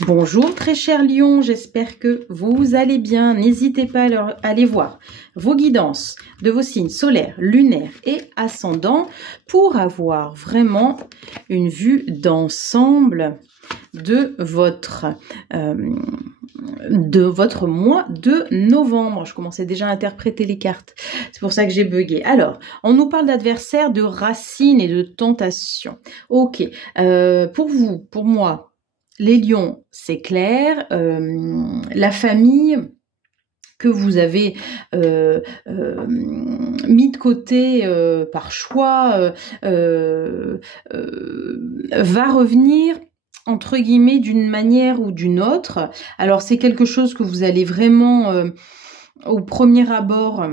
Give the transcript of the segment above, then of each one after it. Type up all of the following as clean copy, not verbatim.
Bonjour très chers lions, j'espère que vous allez bien. N'hésitez pas à aller voir vos guidances de vos signes solaires, lunaires et ascendants pour avoir vraiment une vue d'ensemble de votre mois de novembre. Je commençais déjà à interpréter les cartes, c'est pour ça que j'ai bugué. Alors, on nous parle d'adversaires, de racines et de tentations. Ok, pour vous, pour moi, les lions, c'est clair. La famille que vous avez mis de côté par choix va revenir entre guillemets d'une manière ou d'une autre. Alors c'est quelque chose que vous allez vraiment au premier abord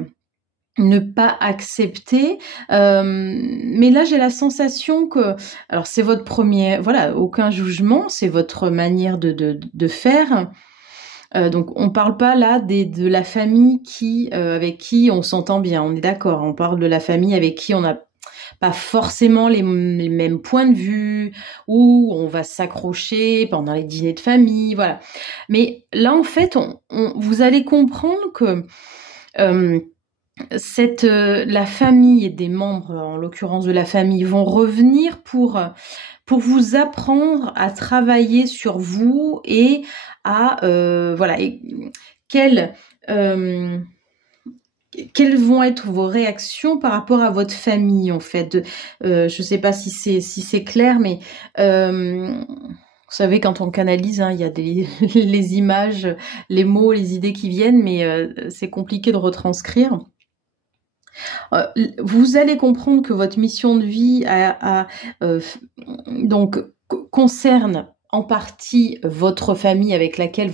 ne pas accepter, mais là j'ai la sensation que, alors c'est votre premier, voilà, aucun jugement, c'est votre manière de faire. Donc on parle pas là de la famille avec qui on s'entend bien, on est d'accord, on parle de la famille avec qui on n'a pas forcément les mêmes points de vue, où on va s'accrocher pendant les dîners de famille, voilà. Mais là en fait, vous allez comprendre que la famille et des membres, en l'occurrence de la famille, vont revenir pour vous apprendre à travailler sur vous et à voilà. Et quelles vont être vos réactions par rapport à votre famille en fait. Je sais pas si c'est clair, mais vous savez, quand on canalise, hein, il y a les images, les mots, les idées qui viennent, mais c'est compliqué de retranscrire. Vous allez comprendre que votre mission de vie donc concerne en partie votre famille avec laquelle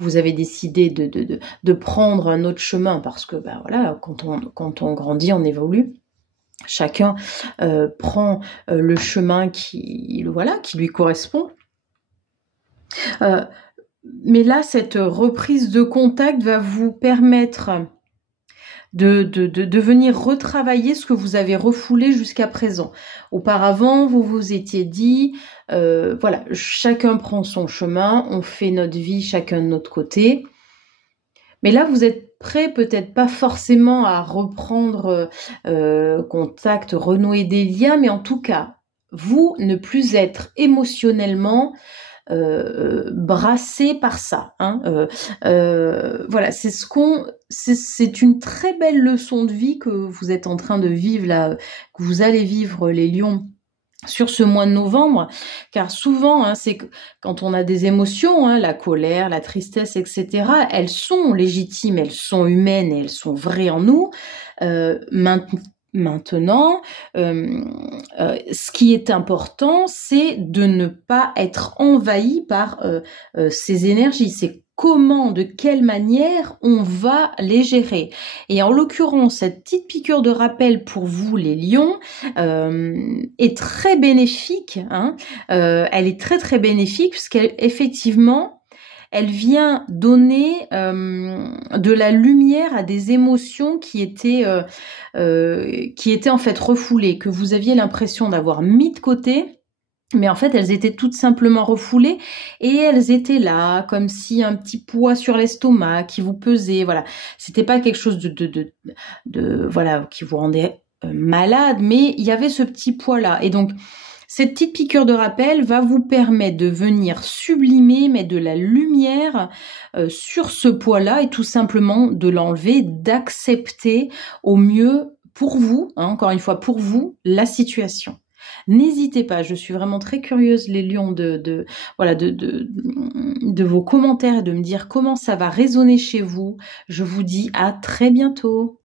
vous avez décidé de prendre un autre chemin, parce que ben voilà, quand on grandit, on évolue. Chacun prend le chemin qui lui correspond. Mais là, cette reprise de contact va vous permettre de venir retravailler ce que vous avez refoulé jusqu'à présent. Auparavant, vous vous étiez dit, voilà, chacun prend son chemin, on fait notre vie chacun de notre côté. Mais là, vous êtes prêt, peut-être pas forcément à reprendre contact, renouer des liens, mais en tout cas, vous ne plus être émotionnellement brassé par ça, hein. Voilà, c'est une très belle leçon de vie que vous êtes en train de vivre là, que vous allez vivre les lions sur ce mois de novembre, car souvent, hein, c'est quand on a des émotions, hein, la colère, la tristesse, etc., elles sont légitimes, elles sont humaines et elles sont vraies en nous. Maintenant, ce qui est important, c'est de ne pas être envahi par ces énergies. C'est comment, de quelle manière on va les gérer. Et en l'occurrence, cette petite piqûre de rappel pour vous, les lions, est très bénéfique. Hein. Elle est très très bénéfique puisqu'effectivement, elle vient donner de la lumière à des émotions qui étaient en fait refoulées, que vous aviez l'impression d'avoir mis de côté, mais en fait elles étaient tout simplement refoulées et elles étaient là comme si un petit poids sur l'estomac qui vous pesait. Voilà, c'était pas quelque chose de voilà qui vous rendait malade, mais il y avait ce petit poids là. Et donc cette petite piqûre de rappel va vous permettre de venir sublimer, mettre de la lumière sur ce poids-là et tout simplement de l'enlever, d'accepter au mieux pour vous, hein, encore une fois pour vous, la situation. N'hésitez pas, je suis vraiment très curieuse, les lions, de vos commentaires et de me dire comment ça va résonner chez vous. Je vous dis à très bientôt.